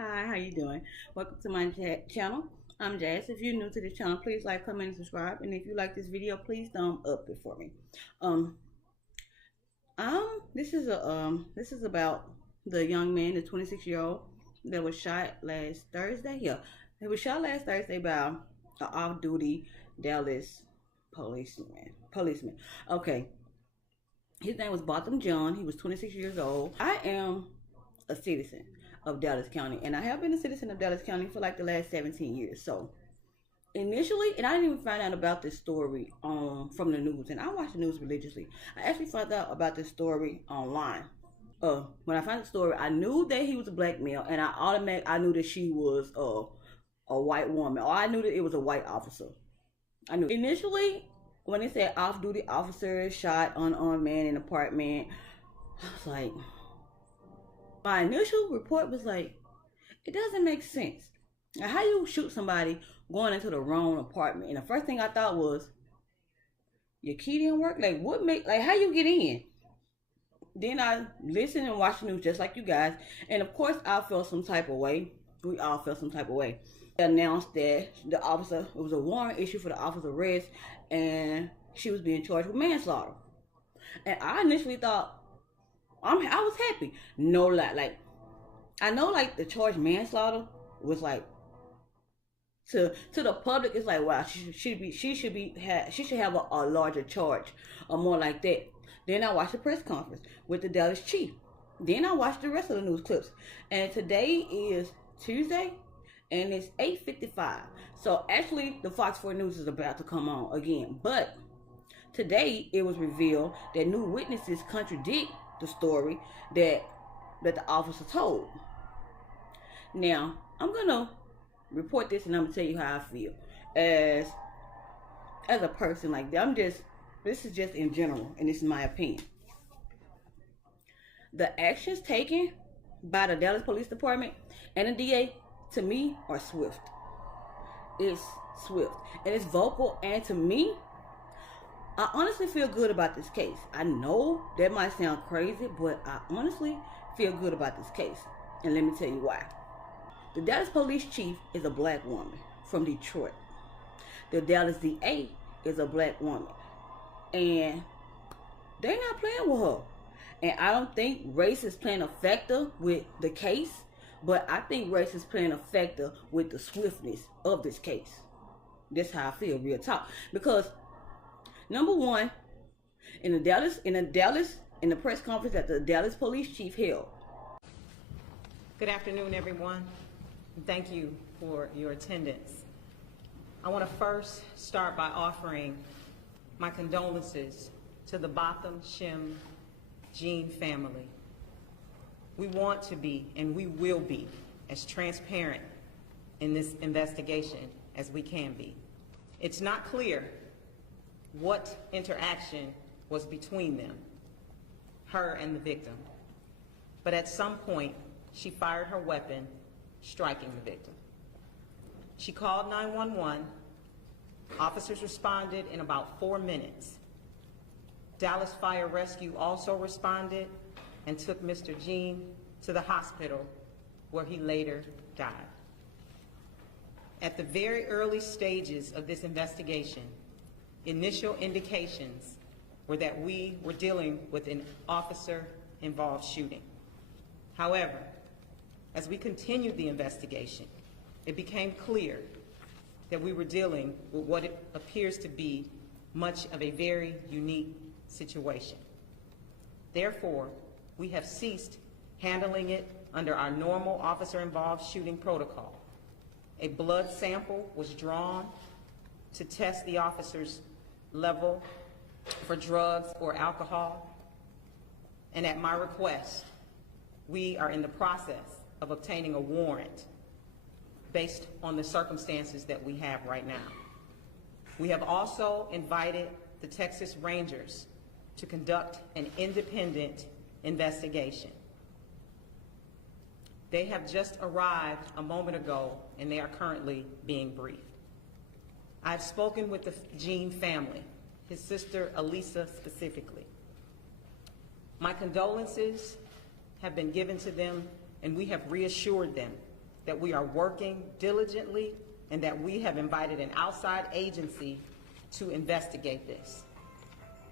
Hi, how you doing? Welcome to my channel. I'm Jazz. If you're new to the channel, please like, comment, and subscribe. And if you like this video, please thumb up it for me. Um, this is about the young man, the 26-year-old that was shot last Thursday. Yeah, he was shot last Thursday by an off-duty Dallas policeman. Okay, his name was Botham Jean. He was 26 years old. I am a citizen of Dallas County, and I have been a citizen of Dallas County for like the last 17 years. So initially, and I didn't even find out about this story from the news, and I watch the news religiously. I actually found out about this story online. When I found the story, I knew that he was a black male, and I knew that she was a white woman, or I knew that it was a white officer. I knew initially when they said off-duty officer shot unarmed man in apartment. I was like, my initial report was like, it doesn't make sense. Now, how you shoot somebody going into the wrong apartment? And the first thing I thought was, your key didn't work? Like how you get in? Then I listened and watched the news just like you guys. And of course, I felt some type of way. We all felt some type of way. They announced that it was a warrant issued for the officer's arrest, and she was being charged with manslaughter. And I initially thought, I was happy. No lie. Like, I know like the charge manslaughter was like to the public, it's like, wow, she should have a larger charge or more like that. Then I watched the press conference with the Dallas chief. Then I watched the rest of the news clips. And today is Tuesday and it's 8:55. So actually the Fox 4 News is about to come on again. But today it was revealed that new witnesses contradict the story that the officer told. Now, I'm gonna report this and I'm gonna tell you how I feel as a person. Like, this is just in general, and this is my opinion. The actions taken by the Dallas Police Department and the DA, to me, are swift. It's swift and it's vocal, and to me, I honestly feel good about this case. I know that might sound crazy, but I honestly feel good about this case. And let me tell you why. The Dallas police chief is a black woman from Detroit. The Dallas DA is a black woman. And they're not playing with her. And I don't think race is playing a factor with the case, but I think race is playing a factor with the swiftness of this case. That's how I feel, real talk. Because number one, in the press conference that the Dallas police chief held. Good afternoon, everyone. Thank you for your attendance. I want to first start by offering my condolences to the Botham Jean family. We want to be, and we will be, as transparent in this investigation as we can be. It's not clear what interaction was between them, her and the victim. But at some point, she fired her weapon, striking the victim. She called 911. Officers responded in about 4 minutes. Dallas Fire Rescue also responded and took Mr. Jean to the hospital, where he later died. At the very early stages of this investigation, initial indications were that we were dealing with an officer-involved shooting. However, as we continued the investigation, it became clear that we were dealing with what it appears to be much of a very unique situation. Therefore, we have ceased handling it under our normal officer-involved shooting protocol. A blood sample was drawn to test the officer's level for drugs or alcohol, and at my request, we are in the process of obtaining a warrant based on the circumstances that we have right now. We have also invited the Texas Rangers to conduct an independent investigation. They have just arrived a moment ago, and they are currently being briefed. I've spoken with the Jean family, his sister Elisa specifically. My condolences have been given to them, and we have reassured them that we are working diligently and that we have invited an outside agency to investigate this.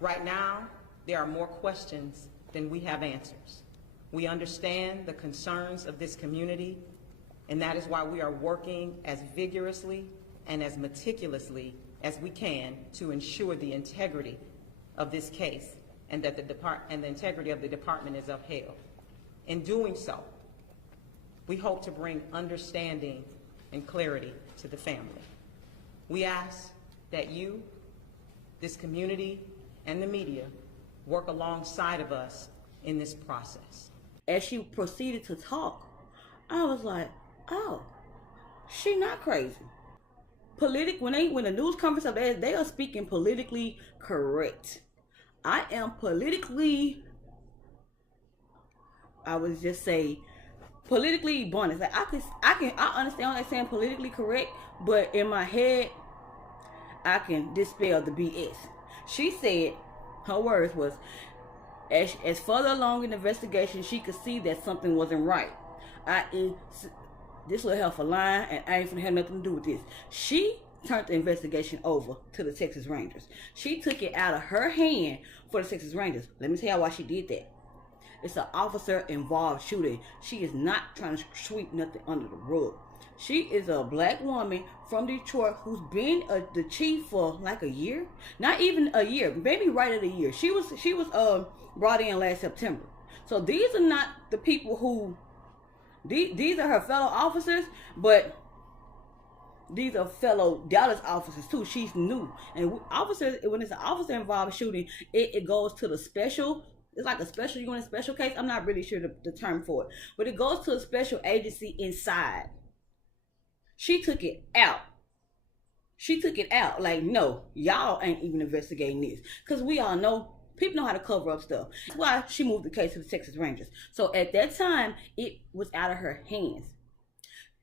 Right now, there are more questions than we have answers. We understand the concerns of this community, and that is why we are working as vigorously and as meticulously as we can to ensure the integrity of this case and that the integrity of the department is upheld. In doing so, we hope to bring understanding and clarity to the family. We ask that you, this community, and the media work alongside of us in this process. As she proceeded to talk, I was like, oh, she not crazy. When the news comes up, they are speaking politically correct. I am politically, I would just say, politically bonus. Like I understand what they're saying, politically correct, but in my head, I can dispel the BS. She said, her words was, as further along in the investigation, she could see that something wasn't right. This little heifer lying, and I ain't finna have nothing to do with this. She turned the investigation over to the Texas Rangers. She took it out of her hand for the Texas Rangers. Let me tell you why she did that. It's an officer-involved shooting. She is not trying to sweep nothing under the rug. She is a black woman from Detroit who's been the chief for like a year, not even a year, maybe right at a year. She was brought in last September. So these are not the people who. These are her fellow officers, but these are fellow Dallas officers too. She's new, and officers, when it's an officer-involved shooting, it goes to the special. It's like a special unit, special case. I'm not really sure the term for it, but it goes to a special agency inside. She took it out. She took it out. Like, no, y'all ain't even investigating this, because we all know. People know how to cover up stuff. That's why she moved the case to the Texas Rangers. So at that time, it was out of her hands.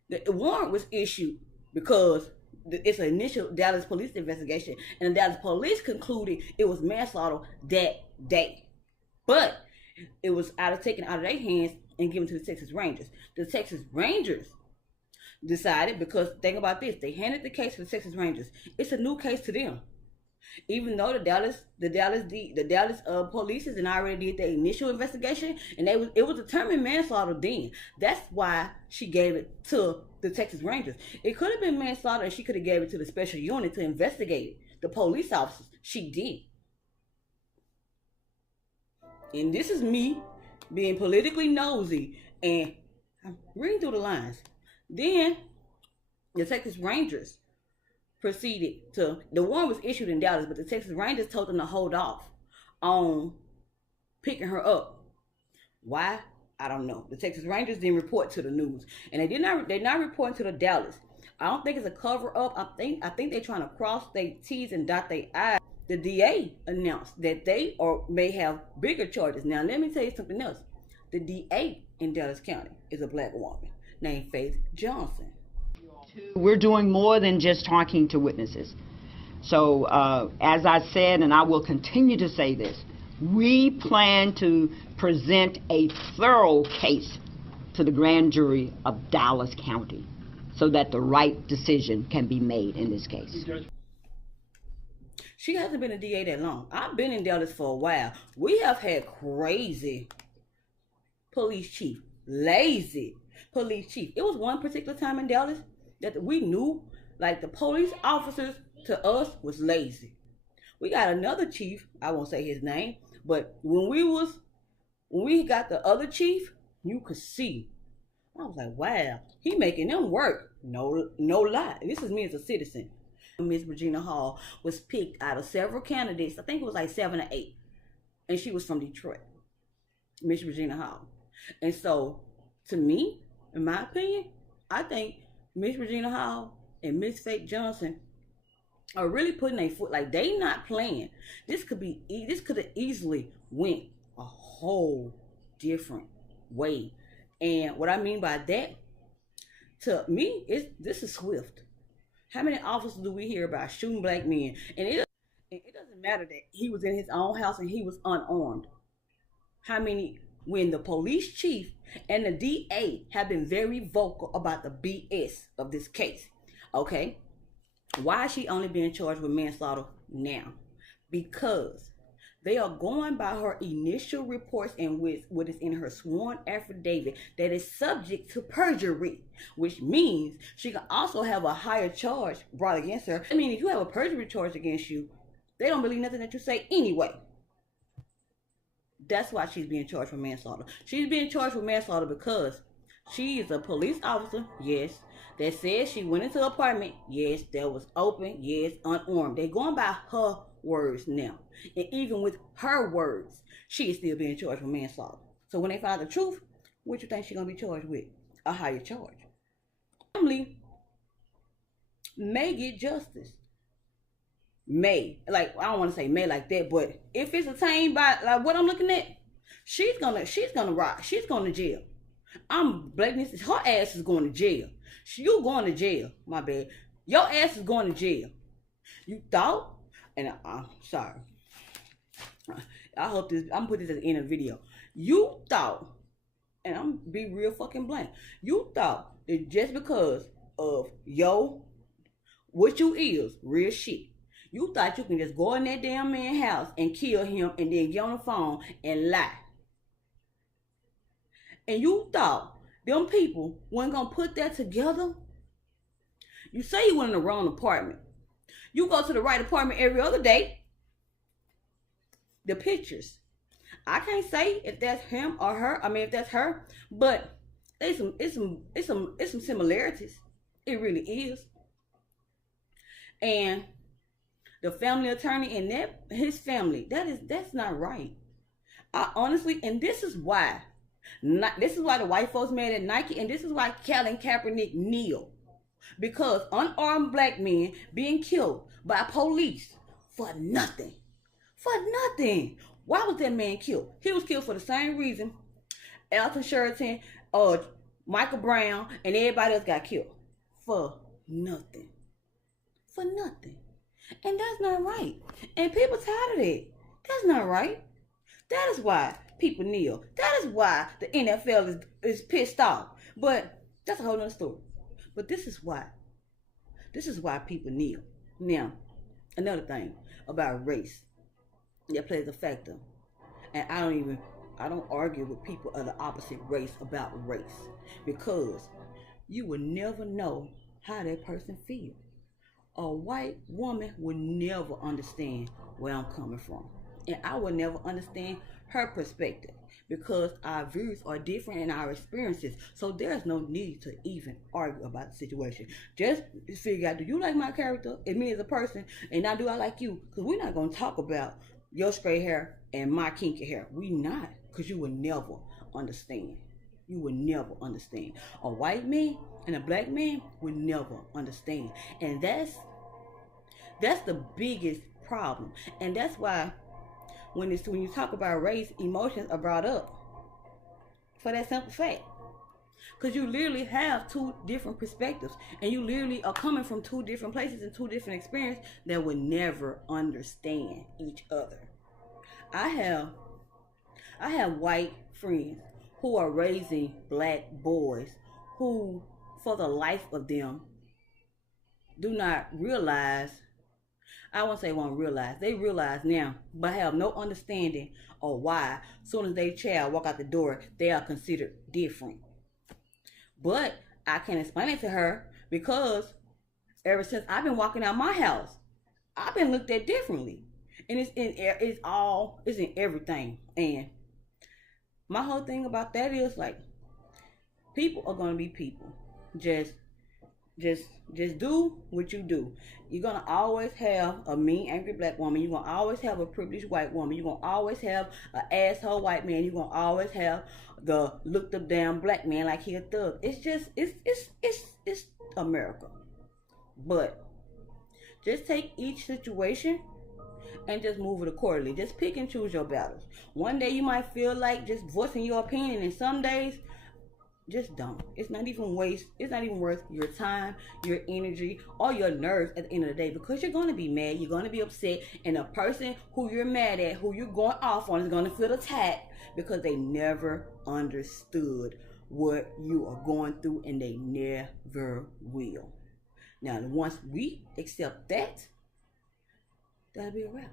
The warrant was issued because it's an initial Dallas police investigation, and the Dallas police concluded it was manslaughter that day. But it was taken out of their hands and given to the Texas Rangers. The Texas Rangers decided, because think about this, they handed the case to the Texas Rangers. It's a new case to them. Even though the Dallas police and already did the initial investigation, and it was determined manslaughter then. That's why she gave it to the Texas Rangers. It could have been manslaughter, and she could have gave it to the special unit to investigate it. The police officers. She did. And this is me being politically nosy, and I'm reading through the lines. Then the Texas Rangers proceeded to, the warrant was issued in Dallas, but the Texas Rangers told them to hold off on picking her up. Why? I don't know. The Texas Rangers didn't report to the news, and they're not reporting to the Dallas. I don't think it's a cover up. I think they're trying to cross their T's and dot their I's. The DA announced that they may have bigger charges. Now let me tell you something else. The DA in Dallas County is a black woman named Faith Johnson. We're doing more than just talking to witnesses. So as I said, and I will continue to say this, we plan to present a thorough case to the grand jury of Dallas County so that the right decision can be made in this case. She hasn't been a DA that long. I've been in Dallas for a while. We have had crazy police chief, lazy police chief. It was one particular time in Dallas that we knew, like, the police officers to us was lazy. We got another chief, I won't say his name, but when we got the other chief, you could see. I was like, wow, he making them work. No lie. This is me as a citizen. Miss Regina Hall was picked out of several candidates. I think it was like 7 or 8. And she was from Detroit. Miss Regina Hall. And so, to me, in my opinion, I think Miss Regina Hall and Miss Faith Johnson are really putting their foot, like, they not playing. This could have easily went a whole different way. And what I mean by that, to me, this is swift. How many officers do we hear about shooting black men? And it doesn't matter that he was in his own house and he was unarmed. How many when the police chief and the DA have been very vocal about the BS of this case. Okay? Why is she only being charged with manslaughter now? Because they are going by her initial reports and with what is in her sworn affidavit that is subject to perjury, which means she can also have a higher charge brought against her. I mean, if you have a perjury charge against you, they don't believe nothing that you say anyway. That's why she's being charged with manslaughter. She's being charged with manslaughter because she is a police officer, yes, that says she went into an apartment, yes, that was open, yes, unarmed. They're going by her words now. And even with her words, she is still being charged with manslaughter. So when they find the truth, what you think she's going to be charged with? A higher charge. Family may get justice. May. Like, I don't want to say may like that, but if it's attained by like what I'm looking at, she's gonna rock. She's going to jail. I'm blaming this. Her ass is going to jail. You going to jail. My bad. Your ass is going to jail. You thought, and I'm sorry. I hope this. I'm put this at the end of the video. You thought, and I'm gonna be real fucking blank. You thought that just because of what you is real shit. You thought you can just go in that damn man's house and kill him and then get on the phone and lie. And you thought them people weren't going to put that together? You say you went in the wrong apartment. You go to the right apartment every other day. The pictures. I can't say if that's him or her. I mean, if that's her. But it's some similarities. It really is. And the family attorney and his family, that's not right. I honestly, and this is why the white folks mad at Nike, and this is why Colin Kaepernick kneel. Because unarmed black men being killed by police for nothing. For nothing. Why was that man killed? He was killed for the same reason Alton Sheraton, Michael Brown, and everybody else got killed. For nothing. For nothing. And that's not right. And people tired of that. That's not right. That is why people kneel. That is why the NFL is pissed off. But that's a whole nother story. But this is why. This is why people kneel. Now, another thing about race that plays a factor. And I don't argue with people of the opposite race about race. Because you will never know how that person feels. A white woman would never understand where I'm coming from. And I would never understand her perspective because our views are different in our experiences. So there's no need to even argue about the situation. Just figure out, do you like my character and me as a person? And now do I like you? Because we're not going to talk about your straight hair and my kinky hair. We not. Because you will never understand. You will never understand. A white man and a black man will never understand. And that's the biggest problem. And that's why when you talk about race, emotions are brought up. For that simple fact. Because you literally have two different perspectives. And you literally are coming from two different places and two different experiences that will never understand each other. I have white friends who are raising black boys who, for the life of them, do not realize, I won't say won't realize, they realize now, but have no understanding of why, as soon as their child walk out the door, they are considered different. But I can explain it to her because ever since I've been walking out my house, I've been looked at differently. And it's in everything. And my whole thing about that is like, people are gonna be people. Just do what you do. You're gonna always have a mean, angry black woman. You're gonna always have a privileged white woman. You're gonna always have an asshole white man. You're gonna always have the looked up down black man like he a thug. It's America. But just take each situation and just move it accordingly. Just pick and choose your battles. One day you might feel like just voicing your opinion, and some days Just don't. It's not even worth your time, your energy, or your nerves at the end of the day, because you're going to be mad, you're going to be upset, and the person who you're mad at, who you're going off on, is going to feel attacked because they never understood what you are going through, and they never will. Now, once we accept that, that'll be a wrap.